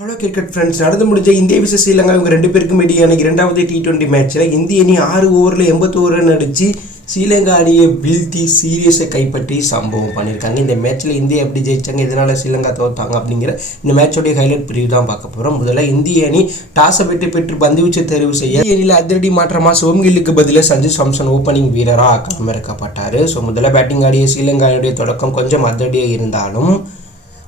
Hello cricket friends, நடந்து முடிஞ்ச இந்திய விசஸ் ஸ்ரீலங்கா இவங்க ரெண்டு பேருக்கும் இடையான இரண்டாவது T20 மேட்ச்சில் இந்திய அணி 6 ஓவரில் 81 ரன் அடித்து ஸ்ரீலங்கா அணியை வீழ்த்தி சீரியஸை கைப்பற்றி சம்பவம் பண்ணியிருக்காங்க. இந்த மேட்ச்சில் இந்தியா எப்படி ஜெயிச்சாங்க, இதனால் ஸ்ரீலங்கா தோத்தாங்க அப்படிங்கிற இந்த மேட்சோடைய ஹைலைட் பிரிவு தான் பார்க்க போகிறோம். முதல்ல இந்திய அணி டாஸை பெற்று பந்துவீச்சை தேர்வு செய்ய அணியில் அதிரடி மாற்றமாக சோம்கில்லுக்கு பதிலாக சஞ்சு சாம்சன் ஓப்பனிங் வீரராக களமிறக்கப்பட்டார். ஸோ முதல்ல பேட்டிங் ஆடிய ஸ்ரீலங்கா அணியுடைய தொடக்கம் கொஞ்சம் அதிரடியாக இருந்தாலும்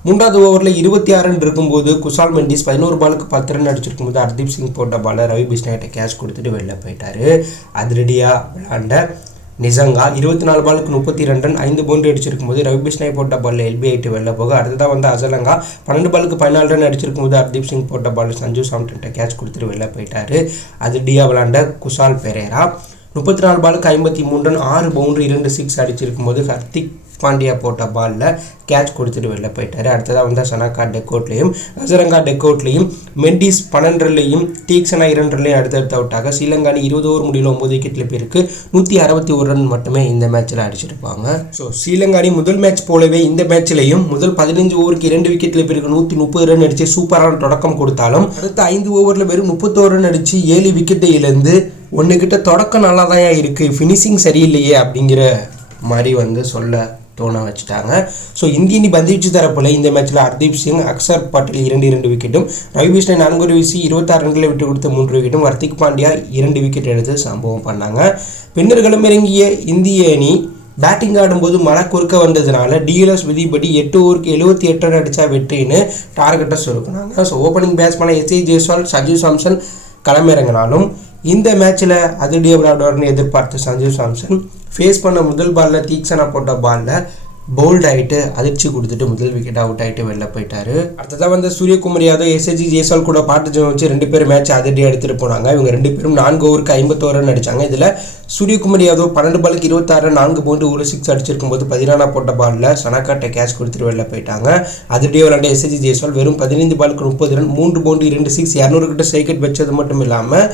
மூன்றாவது ஓவரில் 26 ரன் இருக்கும்போது குசால் மெண்டிஸ் 11 பாலுக்கு 10 ரன் அடிச்சிருக்கும் போது ஹர்தீப் சிங் போட்ட பாலை ரவி பிஷ்னாய்கிட்ட கேட்ச் கொடுத்துட்டு வெளில போயிட்டார். அதிரடியாக விளையாண்ட நிசங்கா 24 பாலுக்கு 32 ரன் 5 பவுண்டரி அடிச்சிருக்கும் போது ரவி பிஷ்னாய் போட்ட பாலில் எல்பி ஆகிட்டு வெளில போக அடுத்ததாக அசலங்கா 12 பாலுக்கு 14 ரன் அடிச்சிருக்கும் போது ஹர்தீப் சிங் போட்ட பால் சஞ்சு சாம்சன்கிட்ட கேட்ச் கொடுத்துட்டு வெளில போயிட்டார். அதிரடியாக விளையாண்ட குசால் பெரேரா 34 பாலுக்கு 53 ரன் 6 பவுண்டரி 2 6 அடிச்சிருக்கும் போது ஹர்திக் பாண்டியா போட்ட பாலில் கேட்ச் கொடுத்துட்டு வெளில போயிட்டார். அடுத்ததாக சனாக்கா டெக்கோட்லையும் அசரங்கா டெக்கோட்லையும் மெண்டிஸ் 12 ரன்லையும் டீக்ஸனா 2 ரன்லையும் அடுத்தடுத்து அவுட்டாக ஸ்ரீலங்கா அணி 20 ஓவர் முடிவில் 9 விக்கெட்டில் பேருக்கு 161 ரன் மட்டுமே இந்த மேட்ச்சில் அடிச்சிருப்பாங்க. ஸோ ஸ்ரீலங்கா அணி முதல் மேட்ச் போலவே இந்த மேட்ச்லையும் முதல் 15 ஓவருக்கு 2 விக்கெட்டில் பேருக்கு 130 ரன் அடித்து சூப்பரான தொடக்கம் கொடுத்தாலும் அடுத்த 5 ஓவரில் வெறும் 31 ரன் அடித்து 7 விக்கெட்டை இழந்து ஒன்றுகிட்ட தொடக்கம் நல்லா தான் இருக்குது, ஃபினிஷிங் சரியில்லையே அப்படிங்கிற மாதிரி சொல்ல தோண வச்சுட்டாங்க. ஸோ இந்திய அணி பந்துவீச்சு தரப்பில் இந்த மேட்ச்சில் ஹர்தீப் சிங், அக்சர் பட்டேல் 2 விக்கெட்டும், ரவி பிஷ்னாய் 4 வீசி 26 ரன்களை விட்டு கொடுத்த 3 விக்கெட்டும், ஹர்திக் பாண்டியா 2 விக்கெட் எடுத்து சம்பவம் பண்ணாங்க. பின்னர்களும் இறங்கிய இந்திய அணி பேட்டிங் ஆடும்போது மழை குறுக்க வந்ததுனால டிஎல்எஸ் விதிப்படி 8 ஓவருக்கு 78 ரன் அடித்தா வெற்றின்னு டார்கெட்டை சொருக்குனாங்க. ஸோ ஓப்பனிங் பேட்ஸ்மேன் எஸ்ஐ ஜெய்ஸ்வால், சஞ்சு சாம்சன் களமிறங்கினாலும் இந்த மேட்ச்சில் அதிரடியாக விளையாடுவார்னு எதிர்பார்த்த சஞ்சு சாம்சன் ஃபேஸ் பண்ண முதல் பாலில் தீக்ஷனா போட்ட பாலில் பவுல்ட் ஆகிட்டு அதிர்ச்சி கொடுத்துட்டு முதல் விக்கெட் அவுட் ஆகிட்டு வெளில போயிட்டார். அடுத்ததாக சூரியகுமார் யாதவ், எஸ்ஐஜி ஜெய்ஸ்வால் கூட பார்ட்னர்ஷிப் வச்சு 2 பேரும் மேட்ச் அதிரடியாக எடுத்துகிட்டு போனாங்க. இவங்க 2 பேரும் 4 ஓவருக்கு 51 ரன் அடித்தாங்க. இதில் சூரியகுமார் யாதவ் 12 பாலுக்கு 26 ரன் 4 பவுண்டு 1 6 அடிச்சிருக்கும் போது 14 போட்ட பாலில் சனாக்காட்டை கேட்ச் கொடுத்துட்டு வெளில போயிட்டாங்க. அதிரடியாக விளையாண்ட எஸ்ஐஜி ஜெய்ஸ்வால் வெறும் 15 பாலுக்கு 30 ரன் 3 பவுண்டு 2 6 200 கிட்ட ஸ்ட்ரைக் வச்சது மட்டும் இல்லாமல்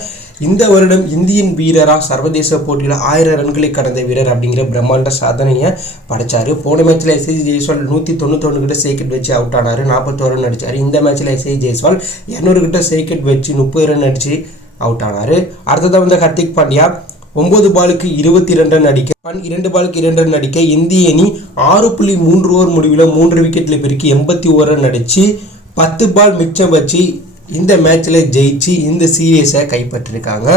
இந்த வருடம் இந்தியன் வீரராக சர்வதேச போட்டியில் 1000 ரன்களை கடந்த வீரர் அப்படிங்கிற பிரம்மாண்ட சாதனையை படைச்சார். போன மேட்ச்சில் எஸ்ஐ ஜெய்ஸ்வால் 191 கிட்ட ஸ்ட்ரைக் வச்சு அவுட் ஆனார், 41 ரன் அடித்தார். இந்த மேட்ச்சில் எஸ்ஐ ஜெய்ஸ்வால் 200 கிட்ட ஸ்ட்ரைக் வச்சு 30 ரன் அடித்து அவுட் ஆனார். அடுத்ததாக ஹர்திக் பாண்டியா 9 பாலுக்கு 22 ரன் அடிக்க 2 பாலுக்கு 2 ரன் அடிக்க இந்திய அணி 6.3 ஓவர் முடிவில் 3 விக்கெட்டில் பெருக்கி 81 ரன் அடித்து 10 பால் மிச்சம் வச்சு இந்த மேட்ச்சில் ஜெயிச்சு இந்த சீரியஸை கைப்பற்றிருக்காங்க.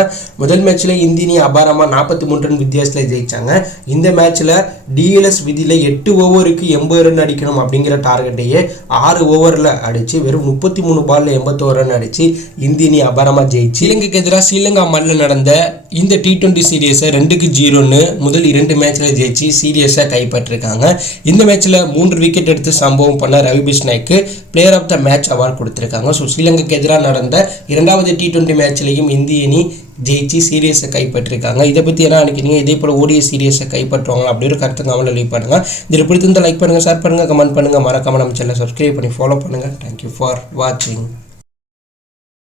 முதல் மேட்ச்சில் இந்திய அணி அபாரமாக 43 ரன் வித்தியாசத்தில் ஜெயித்தாங்க. இந்த மேட்ச்சில் டிஎல்எஸ் விதியில் 8 ஓவருக்கு 80 ரன் அடிக்கணும் அப்படிங்கிற டார்கெட்டையே 6 ஓவரில் அடித்து வெறும் 33 பாலில் 81 ரன் அடித்து இந்திய அணி அபாரமாக ஜெயிச்சு இலங்கைக்கு எதிராக ஸ்ரீலங்கா மண்ணில் நடந்த இந்த T20 சீரியஸை 2-0ன்னு முதல் 2 மேட்ச்சில் ஜெயிச்சு சீரியஸை கைப்பற்றிருக்காங்க. இந்த மேட்ச்சில் 3 விக்கெட் எடுத்து சம்பவம் பண்ண ரவி பிஷ்னாய்க்கு player of the match award கொடுத்துருக்காங்க. ஸோ ஸ்ரீலங்கைக்கு எதிராக நடந்த 2வது T20 மேட்ச்லையும் இந்திய அணி ஜெயிச்சு சீரியஸை கைப்பற்றிருக்காங்க. இதை பற்றி என்ன நினைக்கிறீங்க? இதே போல் ஓடிய சீரியஸை கைப்பற்றுவாங்க அப்படி ஒரு கருத்து கமெண்ட்ல லீவ் பண்ணுங்கள். இதில் பிடித்திருந்தால் லைக் பண்ணுங்கள், ஷேர் பண்ணுங்கள், கமெண்ட் பண்ணுங்கள், மறக்காம நம்ம சேனலை சப்ஸ்கிரைப் பண்ணி ஃபாலோ பண்ணுங்கள். தேங்க்யூ ஃபார் வாட்சிங்.